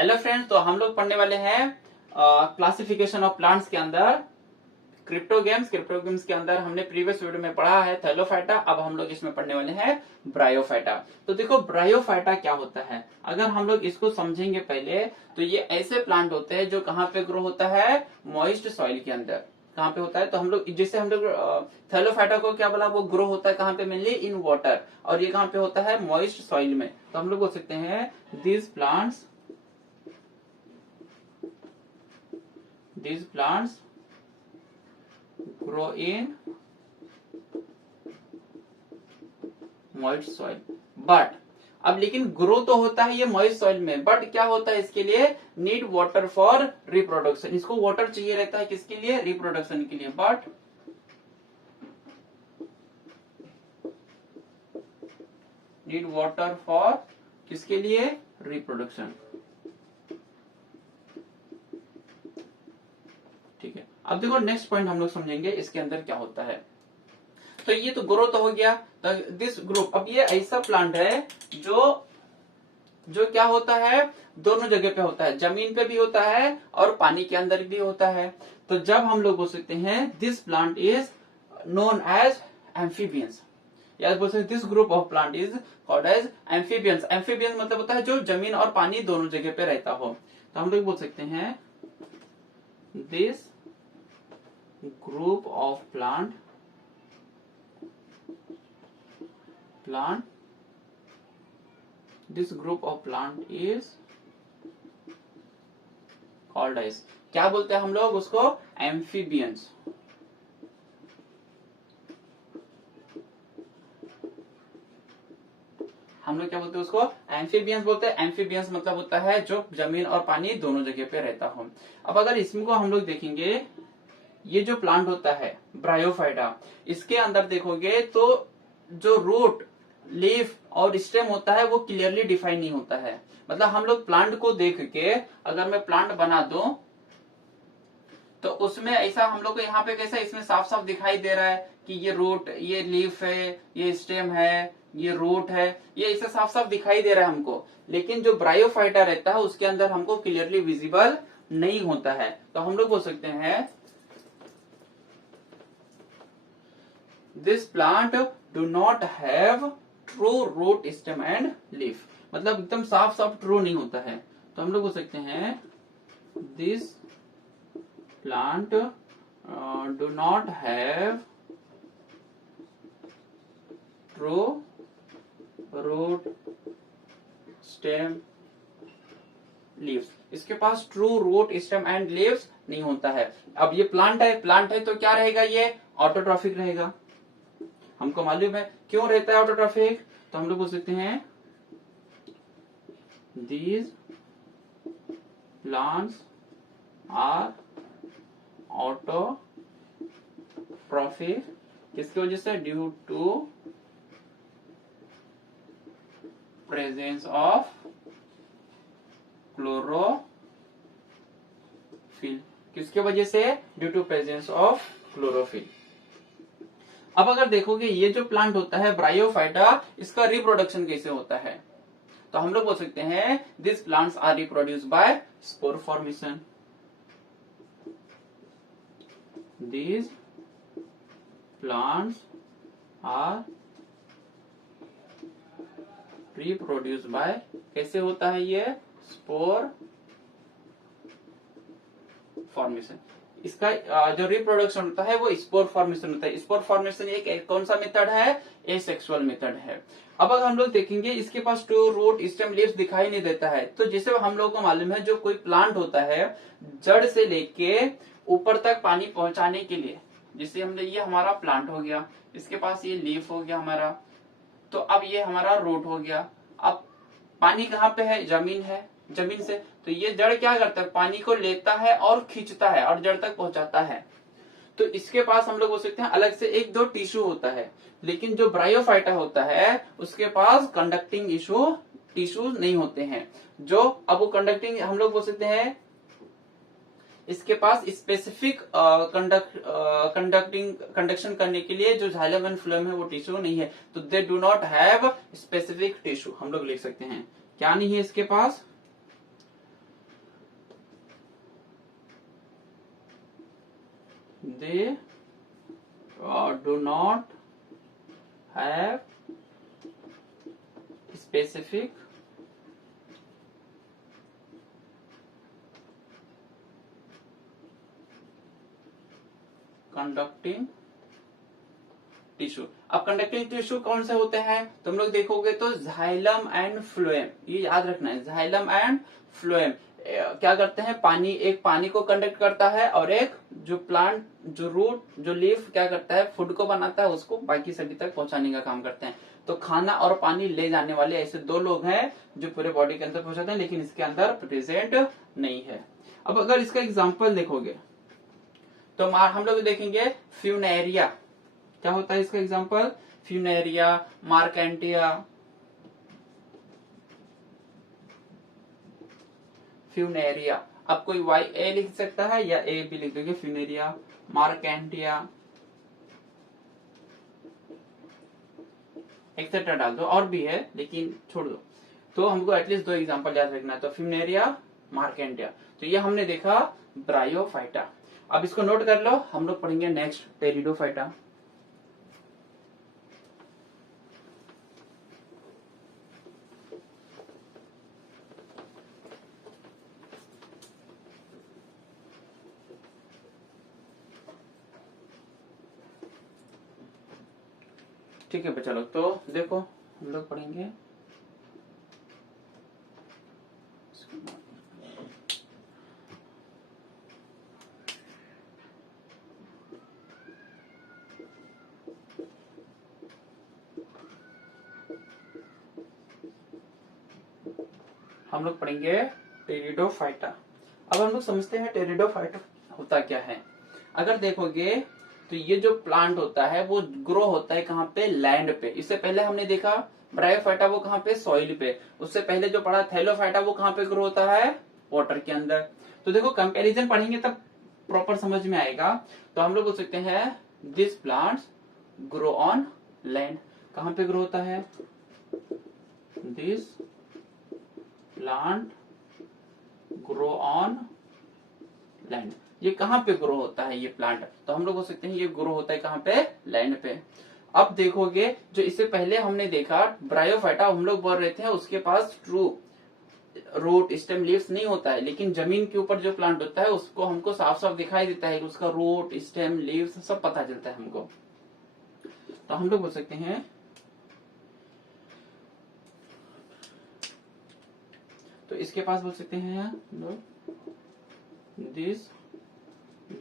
Hello friends, तो हम लोग पढ़ने वाले हैं क्लासिफिकेशन ऑफ प्लांट्स के अंदर क्रिप्टोगेम्स के अंदर हमने प्रीवियस वीडियो में पढ़ा है थैलोफाइटा। अब हम लोग इसमें पढ़ने वाले हैं ब्रायोफाइटा। तो देखो ब्रायोफाइटा क्या होता है, अगर हम लोग इसको समझेंगे पहले, तो ये ऐसे प्लांट होते हैं जो कहाँ पे ग्रो होता है, मॉइस्ट सॉइल के अंदर। कहाँ पे होता है, तो हम लोग जैसे हम लोग थैलोफाइटा को क्या बोला, वो ग्रो होता है कहाँ पे, मेनली इन वाटर, और ये कहाँ पे होता है, मॉइस्ट सॉइल में। तो हम लोग बोल सकते हैं these plants grow in moist soil, but अब लेकिन ग्रो तो होता है ये मॉइस्ट सॉइल में, बट क्या होता है, इसके लिए नीड वाटर फॉर रिप्रोडक्शन। इसको वाटर चाहिए रहता है किसके लिए, रिप्रोडक्शन के लिए। बट नीड वाटर फॉर किसके लिए, रिप्रोडक्शन। ठीक है, अब देखो नेक्स्ट पॉइंट हम लोग समझेंगे इसके अंदर क्या होता है। तो ये तो ग्रोथ हो गया, तो दिस ग्रुप, अब ये ऐसा प्लांट है जो क्या होता है, दोनों जगह पे होता है, जमीन पे भी होता है और पानी के अंदर भी होता है। तो जब हम लोग बोल सकते हैं this plant is known as amphibians, या बोल सकते this group of plant is called as amphibians. Amphibians मतलब होता है जो जमीन और पानी दोनों जगह पे रहता हो। तो हम लोग बोल सकते हैं this group of this group of plant is called as, क्या बोलते हैं हम लोग उसको, एम्फीबियंस। हम लोग क्या बोलते हैं उसको, एम्फीबियंस बोलते हैं। एम्फीबियंस मतलब होता है जो जमीन और पानी दोनों जगह पे रहता हो। अब अगर इसमें को हम लोग देखेंगे, ये जो प्लांट होता है ब्रायोफाइटा, इसके अंदर देखोगे तो जो रूट, लीफ और स्टेम होता है वो क्लियरली डिफाइन नहीं होता है। मतलब हम लोग प्लांट को देख के अगर मैं प्लांट बना दूं तो उसमें ऐसा हम लोग को यहाँ पे कैसा, इसमें साफ साफ दिखाई दे रहा है कि ये रूट, ये लीफ है, ये स्टेम है, ये रूट है, ये ऐसा साफ साफ दिखाई दे रहा है हमको। लेकिन जो ब्रायोफाइटा रहता है उसके अंदर हमको क्लियरली विजिबल नहीं होता है। तो हम लोग बोल सकते हैं this plant do not have true root, stem and leaf, मतलब एकदम साफ साफ ट्रू नहीं होता है। तो हम लोग बोल सकते हैं this plant do not have true root, stem, leaves. इसके पास true root, stem and leaves नहीं होता है। अब ये प्लांट है तो क्या रहेगा, ये ऑटोट्रॉफिक रहेगा। हमको मालूम है क्यों रहता है ऑटोट्रॉफिक। तो हम लोग बोल सकते हैं दीज प्लांट्स आर ऑटोट्रॉफिक, किसकी वजह से, due to presence of chlorophyll. किसके वजह से, due to presence of chlorophyll. अब अगर देखोगे ये जो प्लांट होता है ब्रायोफाइटा, इसका रिप्रोडक्शन कैसे होता है, तो हम लोग बोल सकते हैं this plants are reproduce by spore formation. These plants are reproduced by, कैसे होता है ये, स्पोर फॉर्मेशन। इसका जो रिप्रोडक्शन होता है वो स्पोर फॉर्मेशन होता है। स्पोर फॉर्मेशन एक कौन सा मेथड है, एसेक्सुअल मेथड है। अब अगर हम लोग देखेंगे इसके पास ट्रू रूट, स्टेम, लीव्स दिखाई नहीं देता है। तो जैसे हम लोगों को मालूम है जो कोई प्लांट होता है जड़ से लेके ऊपर तक पानी पहुंचाने के लिए, जैसे हमने, ये हमारा प्लांट हो गया, इसके पास ये लीफ हो गया हमारा, तो अब ये हमारा रूट हो गया। अब पानी कहाँ पे है, जमीन है, जमीन से, तो ये जड़ क्या करता है, पानी को लेता है और खींचता है और जड़ तक पहुंचाता है। तो इसके पास हम लोग बोल सकते हैं अलग से एक दो टिश्यू होता है। लेकिन जो ब्रायोफाइटा होता है उसके पास कंडक्टिंग टिश्यूज नहीं होते हैं। जो अब वो कंडक्टिंग हम लोग बोल सकते हैं इसके पास स्पेसिफिक कंडक्शन करने के लिए जो जाइलम एंड फ्लोएम है वो टिश्यू नहीं है। तो they do not have specific tissue, हम लोग लिख सकते हैं क्या नहीं है इसके पास, they do not have specific conducting tissue. अब कंडक्टिंग टिश्यू कौन से होते हैं, तुम लोग देखोगे तो जाइलम एंड फ्लोएम, ये याद रखना है, जाइलम एंड फ्लोएम क्या करते हैं, पानी, एक पानी को कंडक्ट करता है और एक जो प्लांट, जो रूट, जो लीफ क्या करता है, फूड को बनाता है, उसको बाकी सभी तक पहुंचाने का काम करते हैं। तो खाना और पानी ले जाने वाले ऐसे दो लोग हैं जो पूरे बॉडी के अंदर पहुंचाते हैं, लेकिन इसके अंदर प्रेजेंट नहीं है। अब अगर इसका एग्जाम्पल देखोगे तो हम लोग देखेंगे फ्यूनेरिया, क्या होता है इसका एग्जाम्पल, फ्यूनेरिया, मार्केंटिया, फ्यूनेरिया। अब कोई वाई ए लिख सकता है या ए भी लिख दोगे, फ्यूनेरिया, मार्केंटिया एक्सेट्रा डाल दो, और भी है लेकिन छोड़ दो। तो हमको एटलीस्ट दो एग्जांपल याद रखना है, तो फ्यूनेरिया, मार्केंटिया। तो ये हमने देखा ब्रायोफाइटा। अब इसको नोट कर लो, हम लोग पढ़ेंगे नेक्स्ट टेरिडोफाइटा। ठीक है बच्चा लोग, तो देखो हम लोग पढ़ेंगे हम लोग पढ़ेंगे टेरिडोफाइटा। अब हम लोग समझते हैं टेरिडोफाइटा होता क्या है। अगर देखोगे तो ये जो प्लांट होता है वो ग्रो होता है कहाँ पे, लैंड पे। इससे पहले हमने देखा ब्रायोफाइटा वो कहाँ पे, सॉइल पे। उससे पहले जो पढ़ा थैलोफाइटा वो कहाँ पे ग्रो होता है, वाटर के अंदर। तो देखो कंपैरिजन पढ़ेंगे तब प्रॉपर समझ में आएगा। तो हम लोग बोल सकते हैं this plants grow on land. कहाँ पे ग्रो होता है, this plant grow on land. ये कहाँ पे ग्रो होता है ये प्लांट, तो हम लोग बोल सकते हैं ये ग्रो होता है कहाँ पे, लैंड पे। अब देखोगे जो इससे पहले हमने देखा ब्रायोफाइटा, हम लोग बोल रहे थे उसके पास ट्रू रूट, स्टेम, लीव्स नहीं होता है, लेकिन जमीन के ऊपर जो प्लांट होता है उसको हमको साफ साफ दिखाई देता है, उसका रूट, स्टेम, लीव्स सब पता चलता है हमको। तो हम लोग बोल सकते हैं तो इसके पास बोल सकते हैं this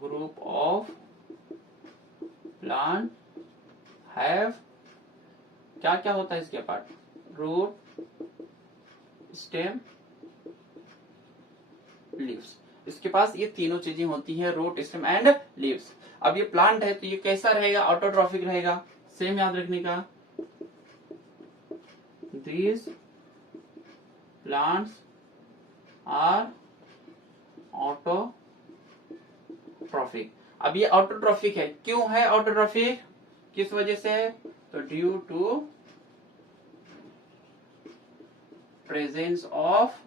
group of plant have, क्या क्या होता है इसके पार्ट, रूट, स्टेम, लीव्स। इसके पास ये तीनों चीजें होती हैं, रूट, स्टेम एंड लीव्स। अब ये प्लांट है तो ये कैसा रहेगा, ऑटोट्रॉफिक रहेगा। सेम याद रखने का, दिस प्लांट्स आर ऑटोट्रॉफिक। अब ये ऑटोट्रॉफिक है, क्यों है ऑटोट्रॉफिक, किस वजह से है, तो due to presence of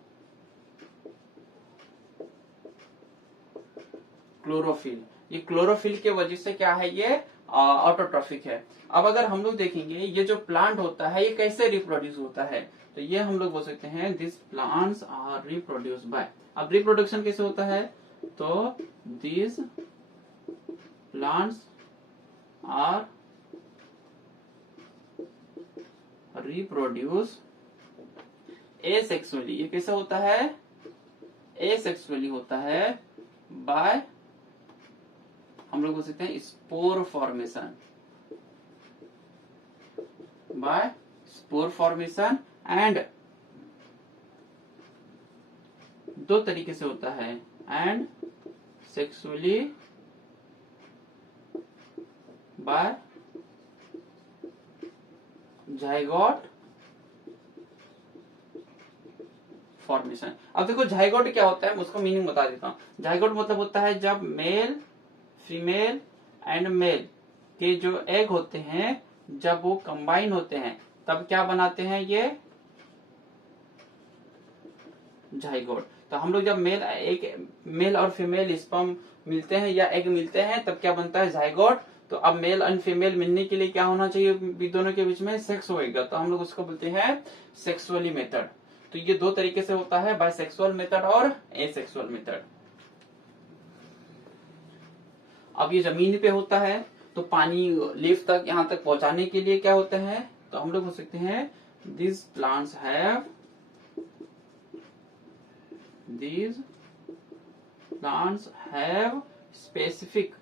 chlorophyll. ये क्लोरोफिल के वजह से क्या है, ये ऑटोट्रॉफिक है। अब अगर हम लोग देखेंगे ये जो प्लांट होता है ये कैसे रिप्रोड्यूस होता है, तो ये हम लोग बोल सकते हैं this plants are reproduce by. अब रिप्रोडक्शन कैसे होता है, तो this plants are reproduce asexually. ये कैसे होता है, एसेक्सुअली होता है बाय, हम लोग बोल सकते हैं spore formation, by spore formation. And दो तरीके से होता है, and sexually by zygote formation. अब देखो जाइगोट क्या होता है, मैं उसका मीनिंग बता देता हूं। जाइगोट मतलब होता है जब मेल, फीमेल एंड मेल के जो एग होते हैं जब वो कंबाइन होते हैं तब क्या बनाते हैं, ये जाइगोट। तो हम लोग जब मेल और फीमेल स्पर्म मिलते हैं या एग मिलते हैं तब क्या बनता है, जाइगोट। तो अब मेल एंड फीमेल मिलने के लिए क्या होना चाहिए, दोनों के बीच में सेक्स होएगा, तो हम लोग उसको बोलते हैं सेक्सुअली मेथड। तो ये दो तरीके से होता है, बायसेक्सुअल मेथड और एसेक्सुअल मेथड। अब ये जमीन पे होता है, तो पानी लीफ तक यहाँ तक पहुंचाने के लिए क्या होते हैं, तो हम लोग हो सकते हैं these plants have specific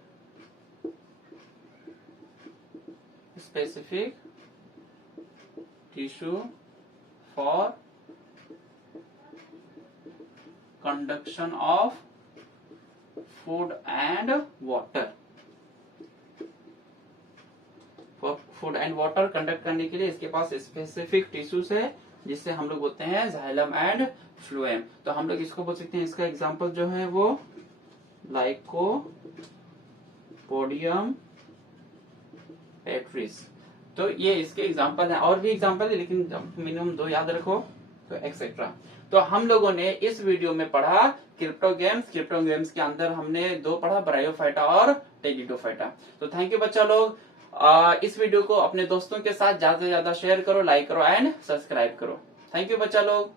tissue for conduction of food and water। Food and water conduct करने के लिए इसके पास स्पेसिफिक टिश्यूज है, जिससे हम लोग बोलते हैं जाइलम एंड फ्लोएम। तो हम लोग इसको बोल सकते हैं, इसका एग्जांपल जो है वो लाइकोपोडियम पेट्रिस। तो ये इसके एग्जांपल है, और भी एग्जांपल है लेकिन मिनिमम 2 याद रखो, तो एक्सेट्रा। तो हम लोगों ने इस वीडियो में पढ़ा क्रिप्टोगेम्स। क्रिप्टोगेम्स के अंदर हमने 2 पढ़ा, ब्रायोफाइटा और टेगिडोफाइटा। तो थैंक यू बच्चा लोग। इस वीडियो को अपने दोस्तों के साथ ज्यादा से ज्यादा शेयर करो, लाइक करो एंड सब्सक्राइब करो। थैंक यू बच्चा लोग।